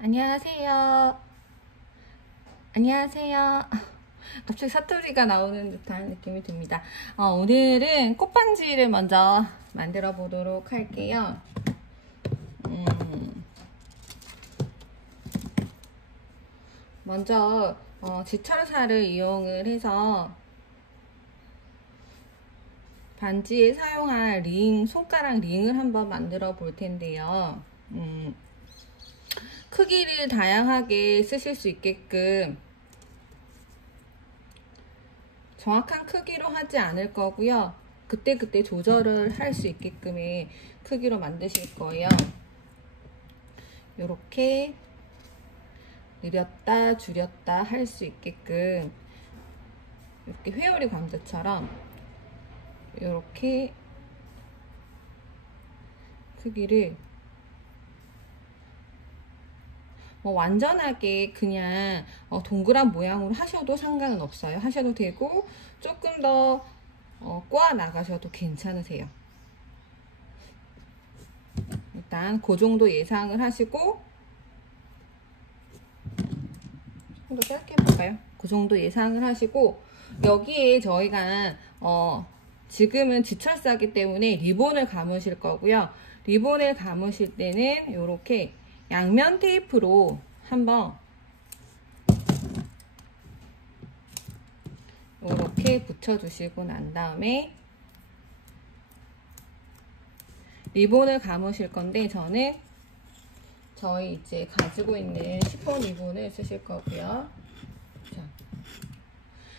안녕하세요. 안녕하세요. 갑자기 사투리가 나오는 듯한 느낌이 듭니다. 오늘은 꽃반지를 먼저 만들어 보도록 할게요. 먼저 지철사를 이용을 해서 반지에 사용할 손가락 링을 한번 만들어 볼 텐데요. 크기를 다양하게 쓰실 수 있게끔 정확한 크기로 하지 않을 거고요. 그때그때 조절을 할 수 있게끔의 크기로 만드실 거예요. 이렇게 늘렸다 줄였다 할 수 있게끔 이렇게 회오리 감자처럼 이렇게 크기를 완전하게 그냥 동그란 모양으로 하셔도 상관은 없어요. 하셔도 되고 조금 더 꼬아 나가셔도 괜찮으세요. 일단 그 정도 예상을 하시고 좀 더 짧게 해볼까요? 그 정도 예상을 하시고 여기에 저희가 지금은 지철사기 때문에 리본을 감으실 거고요. 리본을 감으실 때는 이렇게 양면 테이프로 한번 이렇게 붙여주시고 난 다음에 리본을 감으실 건데 저는 저희 이제 가지고 있는 시폰 리본을 쓰실 거고요. 자,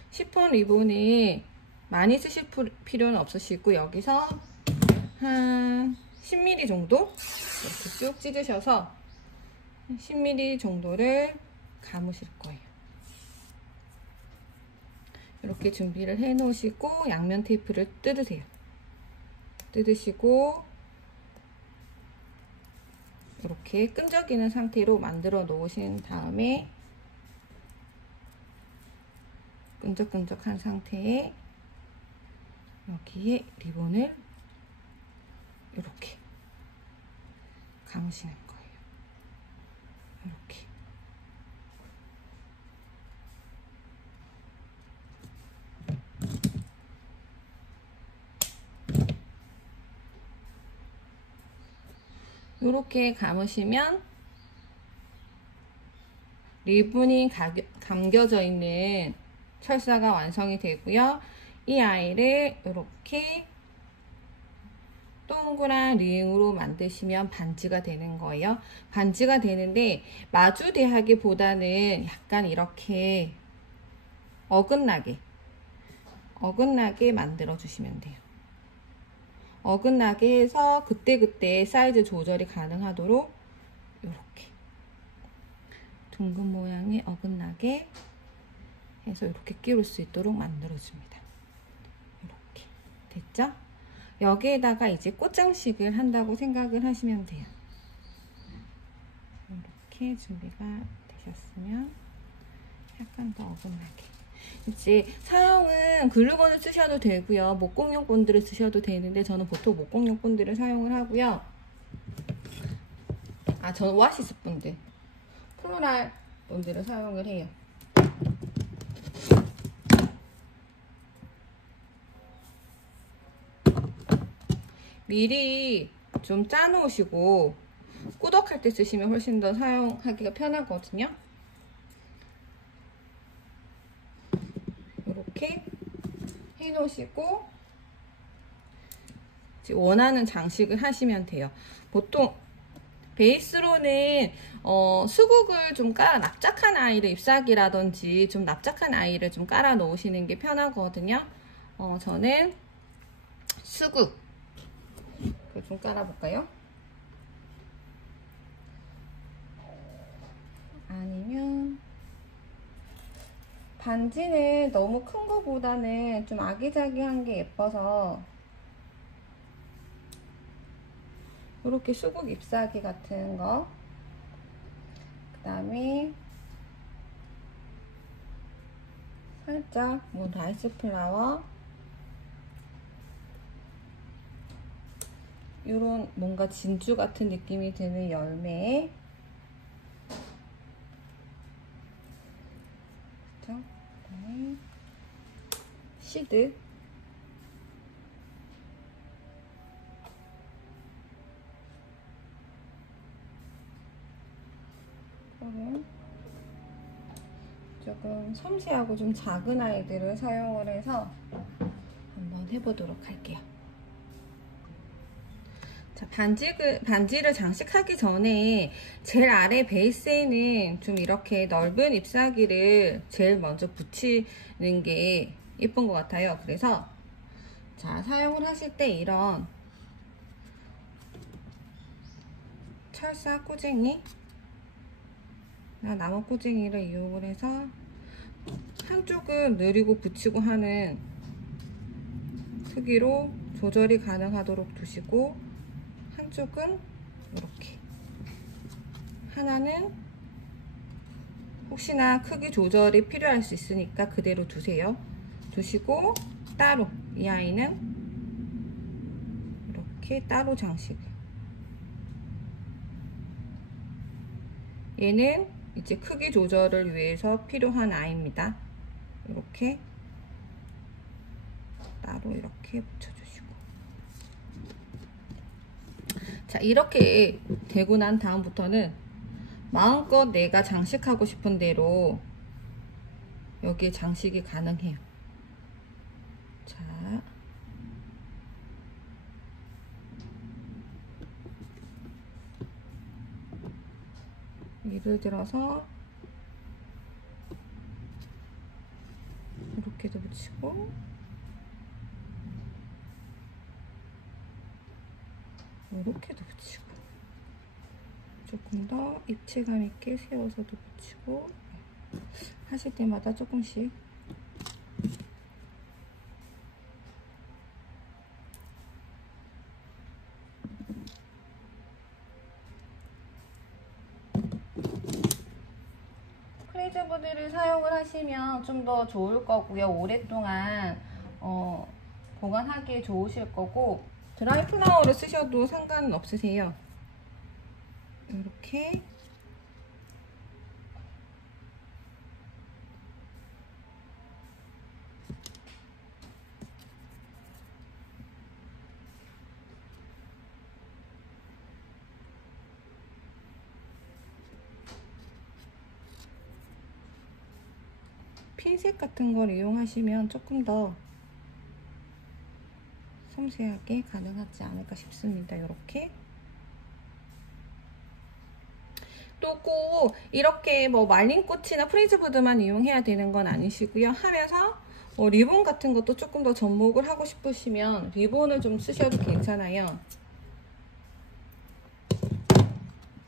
시폰 리본을 많이 쓰실 필요는 없으시고 여기서 한 10mm 정도 이렇게 쭉 찢으셔서 10mm 정도를 감으실 거예요. 이렇게 준비를 해 놓으시고 양면 테이프를 뜯으세요. 뜯으시고 이렇게 끈적이는 상태로 만들어 놓으신 다음에 끈적끈적한 상태에 여기에 리본을 이렇게 감으시는 거예요. 이렇게. 이렇게 감으시면 리본이 감겨져 있는 철사가 완성이 되고요. 이 아이를 이렇게 동그란 링으로 만드시면 반지가 되는 거예요. 반지가 되는데 마주대하기보다는 약간 이렇게 어긋나게 만들어 주시면 돼요. 어긋나게 해서 그때그때 사이즈 조절이 가능하도록 이렇게 둥근 모양이 어긋나게 해서 이렇게 끼울 수 있도록 만들어 줍니다. 이렇게 됐죠? 여기에다가 이제 꽃장식을 한다고 생각을 하시면 돼요. 이렇게 준비가 되셨으면 약간 더 어긋나게. 이제 사용은 글루건을 쓰셔도 되고요. 목공용 본드를 쓰셔도 되는데 저는 보통 목공용 본드를 사용을 하고요. 저는 오아시스 본드, 플로랄 본드를 사용을 해요. 미리 좀 짜놓으시고 꾸덕할 때 쓰시면 훨씬 더 사용하기가 편하거든요. 이렇게 해놓으시고 원하는 장식을 하시면 돼요. 보통 베이스로는 수국을 좀 깔아 납작한 아이를 잎사귀라든지 좀 납작한 아이를 좀 깔아 놓으시는 게 편하거든요. 저는 수국 좀 깔아볼까요? 아니면 반지는 너무 큰 거보다는 좀 아기자기한 게 예뻐서 이렇게 수국 잎사귀 같은 거, 그 다음에 살짝 라이스 플라워, 이런 뭔가 진주 같은 느낌이 드는 열매, 시드. 조금 섬세하고 좀 작은 아이들을 사용을 해서 한번 해보도록 할게요. 자, 반지를 장식하기 전에 제일 아래 베이스에는 좀 이렇게 넓은 잎사귀를 제일 먼저 붙이는 게 예쁜 것 같아요. 그래서 자, 사용을 하실 때 이런 철사 꼬쟁이, 나무 꼬쟁이를 이용을 해서 한쪽은 느리고 붙이고 하는 크기로 조절이 가능하도록 두시고, 한쪽은 이렇게, 하나는 혹시나 크기 조절이 필요할 수 있으니까 그대로 두세요. 두시고 따로 이 아이는 이렇게 따로 장식. 얘는 이제 크기 조절을 위해서 필요한 아이입니다. 이렇게 따로 이렇게 붙여주시고, 자, 이렇게 되고 난 다음부터는 마음껏 내가 장식하고 싶은 대로 여기에 장식이 가능해요. 자, 예를 들어서 이렇게도 붙이고, 이렇게도 붙이고, 조금 더 입체감 있게 세워서도 붙이고, 하실 때마다 조금씩. 프리즈보드를 사용을 하시면 좀 더 좋을 거고요. 오랫동안 보관하기에 좋으실 거고, 드라이 플라워를 쓰셔도 상관은 없으세요. 이렇게 핀셋 같은 걸 이용하시면 조금 더 섬세하게 가능하지 않을까 싶습니다. 이렇게 또 꼭 이렇게 뭐 말린 꽃이나 프리즈보드만 이용해야 되는 건 아니시고요. 하면서 리본 같은 것도 조금 더 접목을 하고 싶으시면 리본을 좀 쓰셔도 괜찮아요.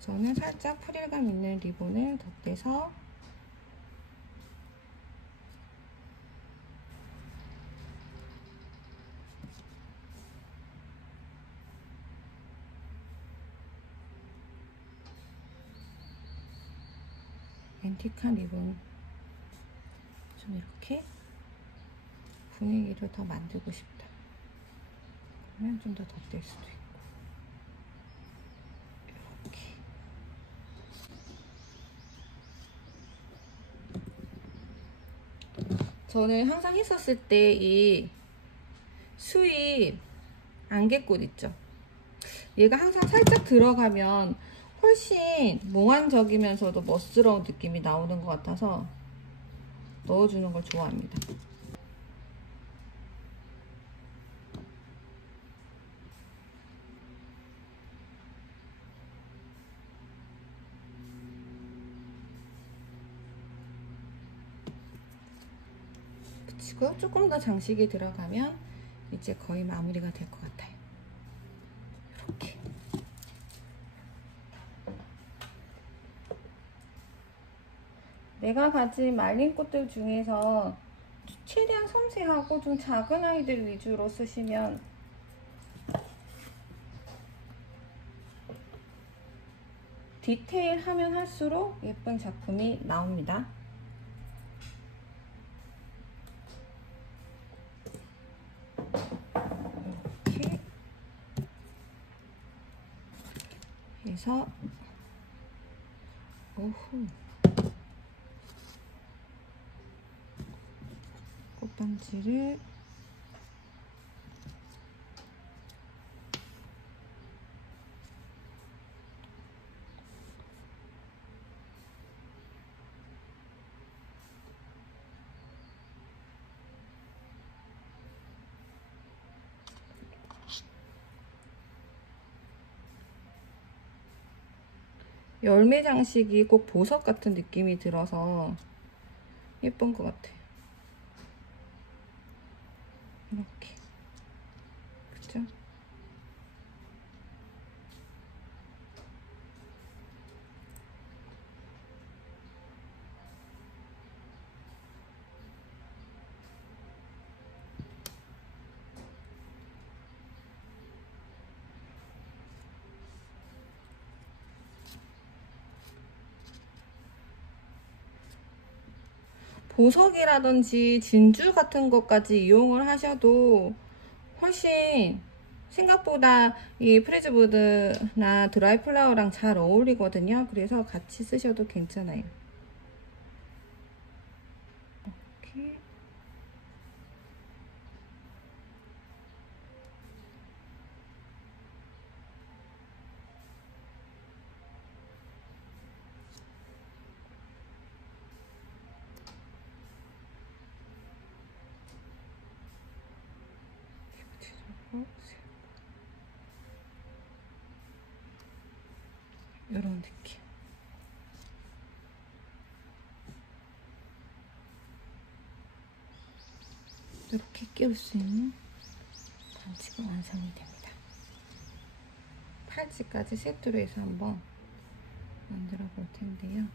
저는 살짝 프릴감 있는 리본을 덧대서 앤틱한 리본 좀 이렇게 분위기를 더 만들고 싶다. 그러면 좀 더 덧댈 수도 있고, 이렇게. 저는 항상 했었을 때 이 수입 안개꽃 있죠? 얘가 항상 살짝 들어가면 훨씬 몽환적이면서도 멋스러운 느낌이 나오는 것 같아서 넣어주는 걸 좋아합니다. 붙이고 조금 더 장식이 들어가면 이제 거의 마무리가 될 것 같아요. 이렇게. 내가 가진 말린 꽃들 중에서 최대한 섬세하고 좀 작은 아이들 위주로 쓰시면 디테일하면 할수록 예쁜 작품이 나옵니다. 이렇게 해서 반지를 열매 장식이 꼭 보석 같은 느낌이 들어서 예쁜 것 같아요. 이렇게. 그쵸? 보석이라든지 진주 같은 것까지 이용을 하셔도 훨씬 생각보다 이 프리즈보드나 드라이 플라워랑 잘 어울리거든요. 그래서 같이 쓰셔도 괜찮아요. 이렇게. 이런 느낌. 이렇게 끼울 수 있는 반지가 완성이 됩니다. 팔찌까지 세트로 해서 한번 만들어 볼 텐데요.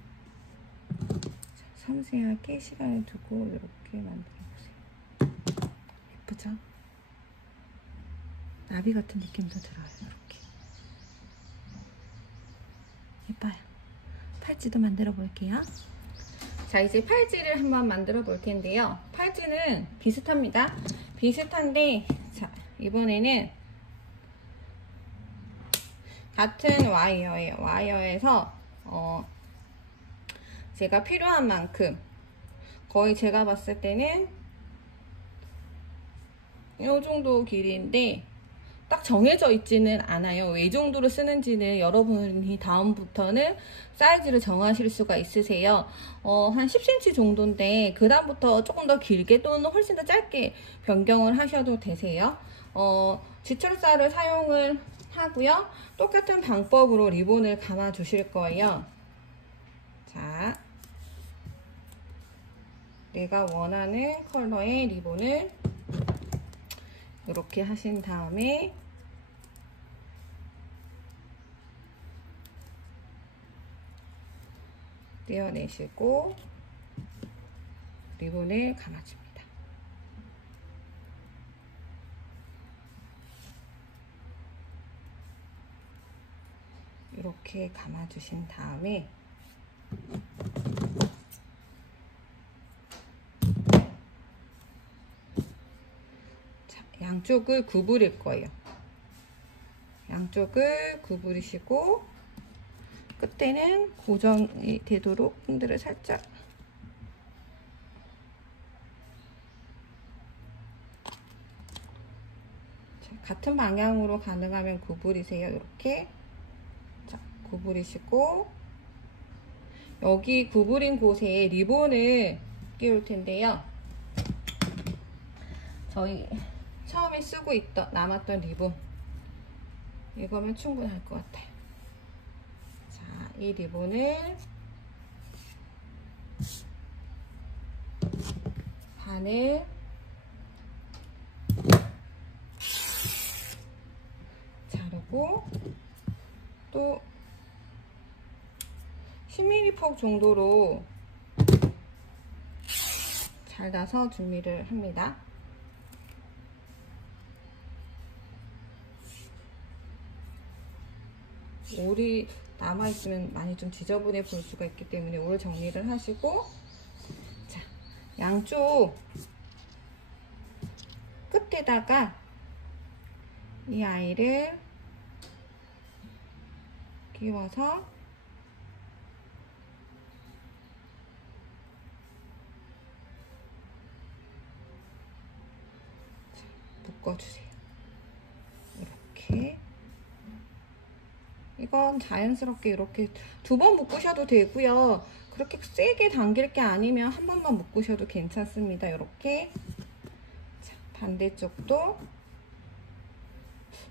자, 섬세하게 시간을 두고 이렇게 만들어 보세요. 예쁘죠? 나비 같은 느낌도 들어요. 이렇게 예뻐요. 팔찌도 만들어 볼게요. 자, 이제 팔찌를 한번 만들어 볼 텐데요. 팔찌는 비슷합니다. 비슷한데, 자, 이번에는 같은 와이어예요. 와이어에서 제가 필요한 만큼, 거의 제가 봤을 때는 이 정도 길이인데 딱 정해져 있지는 않아요. 이 정도로 쓰는지는 여러분이 다음부터는 사이즈를 정하실 수가 있으세요. 한 10cm 정도인데 그 다음부터 조금 더 길게 또는 훨씬 더 짧게 변경을 하셔도 되세요. 지철사를 사용을 하고요. 똑같은 방법으로 리본을 감아 주실 거예요. 자, 내가 원하는 컬러의 리본을 이렇게 하신 다음에 떼어내시고 리본을 감아줍니다. 이렇게 감아주신 다음에 양쪽을 구부릴 거예요. 양쪽을 구부리시고 끝에는 고정이 되도록 흔들어 살짝 같은 방향으로 가능하면 구부리세요. 이렇게 자, 구부리시고 여기 구부린 곳에 리본을 끼울 텐데요. 저희 처음에 쓰고 있던 남았던 리본 이거면 충분할 것 같아요. 자, 이 리본을 반을 자르고 또 10mm 폭 정도로 잘라서 준비를 합니다. 올이 남아있으면 많이 좀 지저분해 보일 수가 있기 때문에 올 정리를 하시고 자, 양쪽 끝에다가 이 아이를 끼워서 묶어주세요. 이렇게. 이건 자연스럽게 이렇게 2번 묶으셔도 되고요. 그렇게 세게 당길 게 아니면 한 번만 묶으셔도 괜찮습니다. 이렇게. 자, 반대쪽도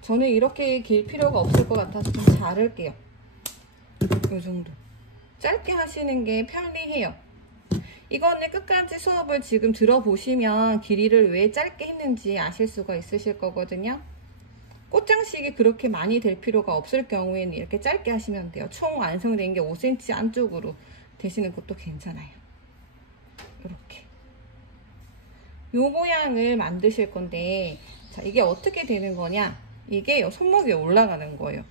저는 이렇게 길 필요가 없을 것 같아서 좀 자를게요. 이 정도. 짧게 하시는 게 편리해요. 이거는 끝까지 수업을 지금 들어보시면 길이를 왜 짧게 했는지 아실 수가 있으실 거거든요. 꽃장식이 그렇게 많이 될 필요가 없을 경우에는 이렇게 짧게 하시면 돼요. 총 완성된 게 5cm 안쪽으로 되시는 것도 괜찮아요. 이렇게. 요 모양을 만드실 건데, 자, 이게 어떻게 되는 거냐? 이게 손목 위에 올라가는 거예요.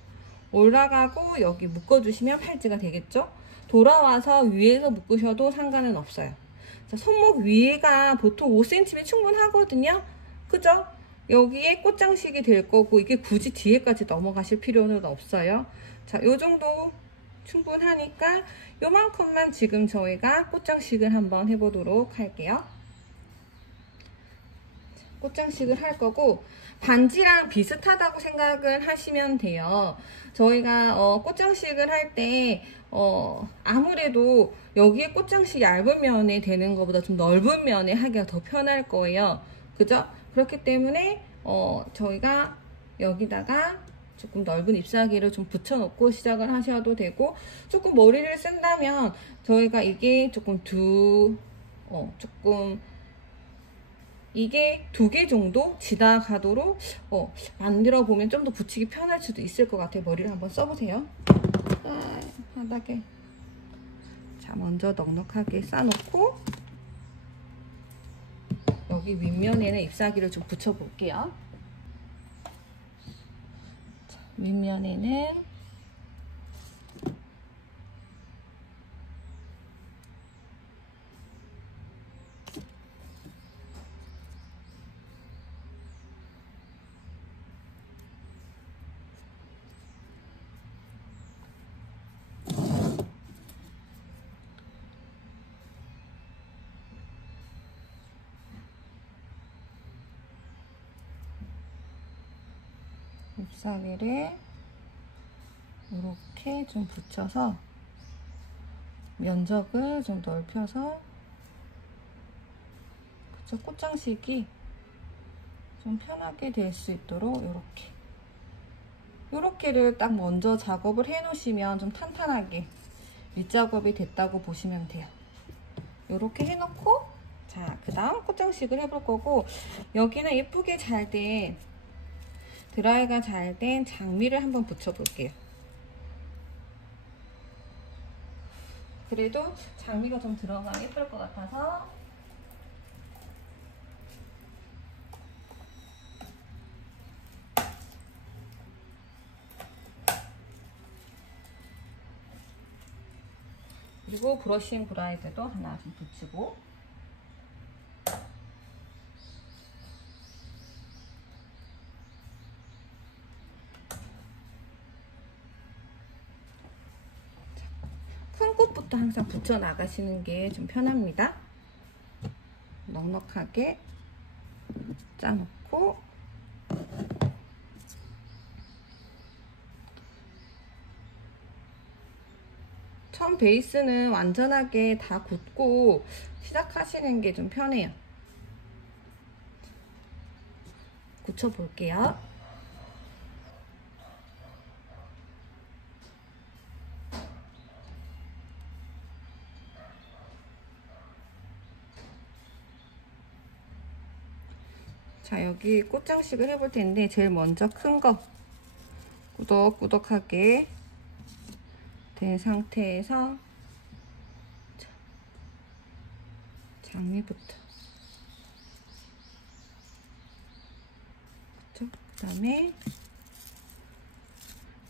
올라가고 여기 묶어주시면 팔찌가 되겠죠? 돌아와서 위에서 묶으셔도 상관은 없어요. 자, 손목 위가 보통 5cm면 충분하거든요. 그죠? 여기에 꽃장식이 될 거고 이게 굳이 뒤에까지 넘어가실 필요는 없어요. 자, 요 정도 충분하니까 요만큼만 지금 저희가 꽃장식을 한번 해보도록 할게요. 꽃장식을 할 거고 반지랑 비슷하다고 생각을 하시면 돼요. 저희가 꽃장식을 할 때 아무래도 여기에 꽃장식 얇은 면에 되는 것보다 좀 넓은 면에 하기가 더 편할 거예요. 그죠? 그렇기 때문에 저희가 여기다가 조금 넓은 잎사귀를 좀 붙여놓고 시작을 하셔도 되고, 조금 머리를 쓴다면 저희가 이게 조금 이게 2개 정도 지나가도록 만들어 보면 좀 더 붙이기 편할 수도 있을 것 같아요. 머리를 한번 써보세요. 바닥에. 자, 먼저 넉넉하게 싸놓고 여기 윗면에는 잎사귀를 좀 붙여볼게요. 자, 윗면에는 잎사귀를 이렇게 좀 붙여서 면적을 좀 넓혀서 꽃장식이 좀 편하게 될 수 있도록 요렇게를 딱 먼저 작업을 해 놓으시면 좀 탄탄하게 밑작업이 됐다고 보시면 돼요. 요렇게 해놓고, 자, 그 다음 꽃장식을 해볼 거고, 여기는 예쁘게 드라이가 잘 된 장미를 한번 붙여볼게요. 그래도 장미가 좀 들어가면 예쁠 것 같아서 그리고 브러싱 브라이드도 하나 좀 붙이고, 큰 꽃부터 항상 붙여 나가시는 게 좀 편합니다. 넉넉하게 짜놓고, 처음 베이스는 완전하게 다 굳고 시작하시는 게 좀 편해요. 굳혀볼게요. 자, 여기 꽃장식을 해볼 텐데 제일 먼저 큰 거 꾸덕꾸덕하게 된 상태에서 장미부터, 그 다음에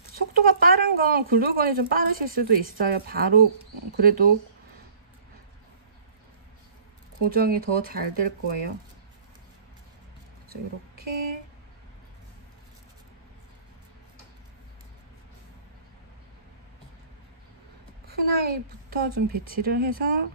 속도가 빠른 건 글루건이 좀 빠르실 수도 있어요. 바로 그래도 고정이 더 잘 될 거예요. 이렇게 큰 아이부터 좀 배치를 해서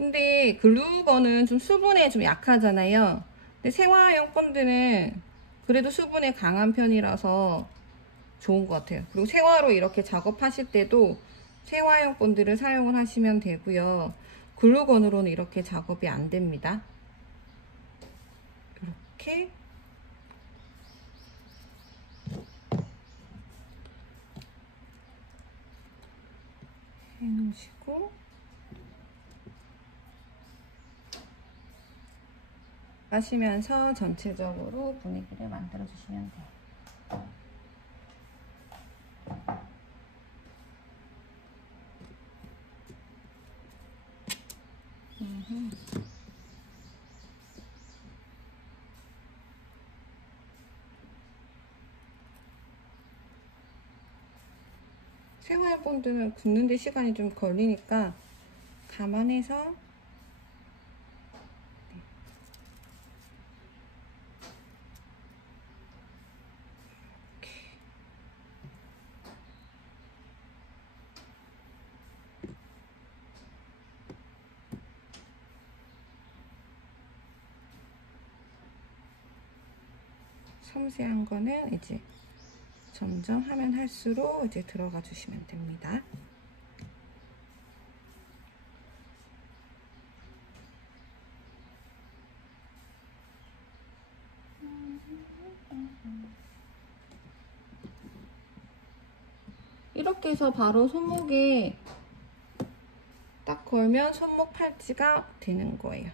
근데 글루건은 좀 수분에 좀 약하잖아요. 근데 생활용 본드는 그래도 수분에 강한 편이라서 좋은 것 같아요. 그리고 생화로 이렇게 작업하실 때도 생화용 본드를 사용을 하시면 되고요. 글루건으로는 이렇게 작업이 안 됩니다. 이렇게 해놓으시고 하시면서 전체적으로 분위기를 만들어 주시면 돼요. 생활 본드는 굽는데 시간이 좀 걸리니까 감안해서 섬세한 거는 이제 점점 하면 할수록 이제 들어가 주시면 됩니다. 이렇게 해서 바로 손목에 딱 걸면 손목 팔찌가 되는 거예요.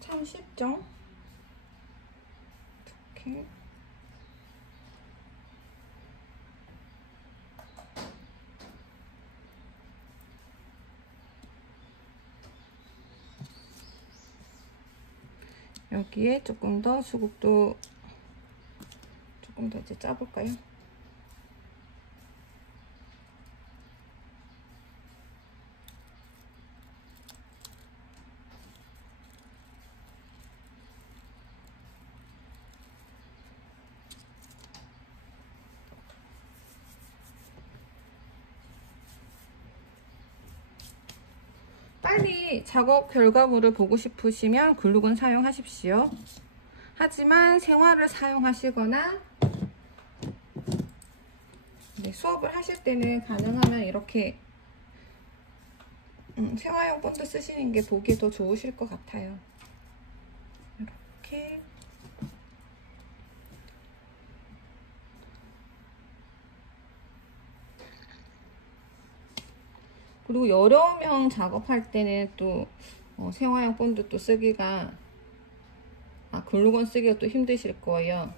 참 쉽죠? 이렇게 여기에 조금 더 수국도 조금 더 이제 짜볼까요? 빨리 작업 결과물을 보고 싶으시면 글루건 사용하십시오. 하지만 생화를 사용하시거나 수업을 하실 때는 가능하면 이렇게 생화용 본드 쓰시는 게 보기에 더 좋으실 것 같아요. 이렇게 그리고 여러명 작업할 때는 또 생화용 본드 또 쓰기가 글루건 쓰기가 또 힘드실 거예요.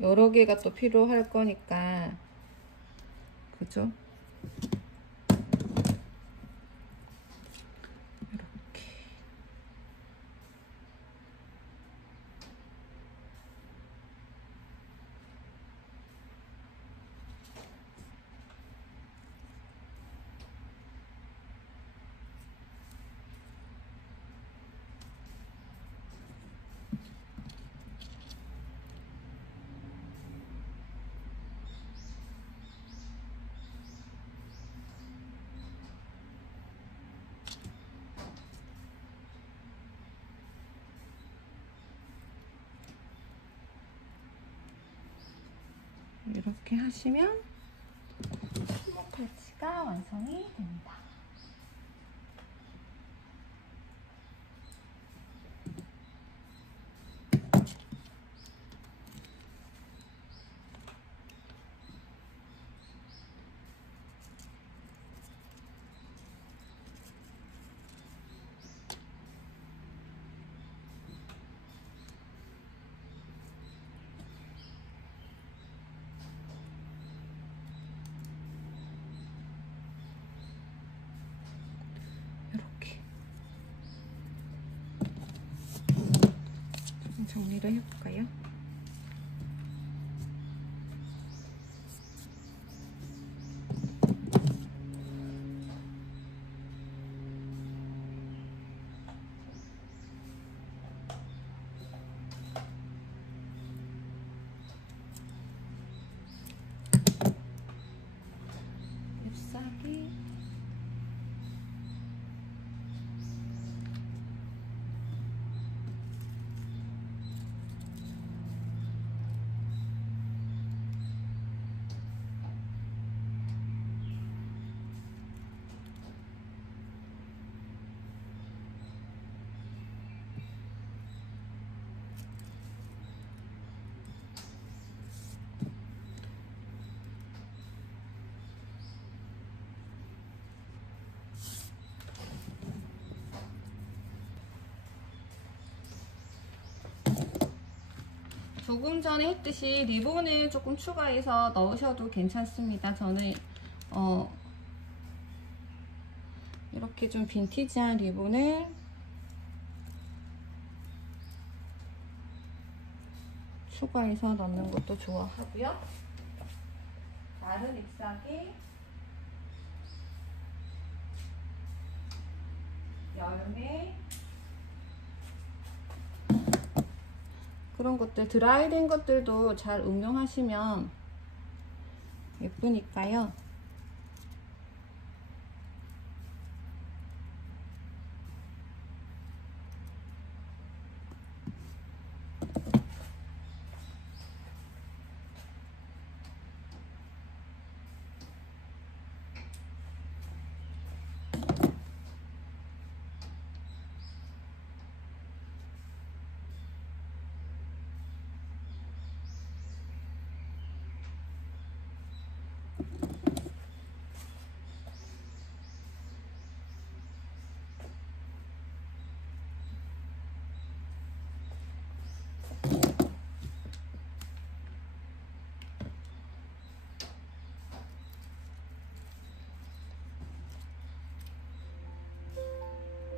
여러 개가 또 필요할 거니까 그죠? 이렇게 하시면 손목 팔찌가 완성이 됩니다. 이렇게 좀 정리를 해볼까요? 조금 전에 했듯이 리본을 조금 추가해서 넣으셔도 괜찮습니다. 저는 이렇게 좀 빈티지한 리본을 추가해서 넣는 것도 좋아하고요. 다른 잎사귀, 열매, 그런 것들, 드라이된 것들도 잘 응용하시면 예쁘니까요.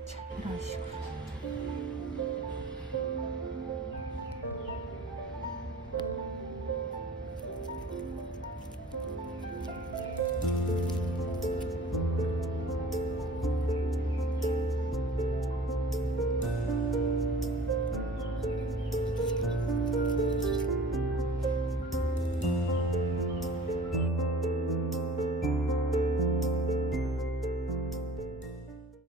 자, 이런 식으로.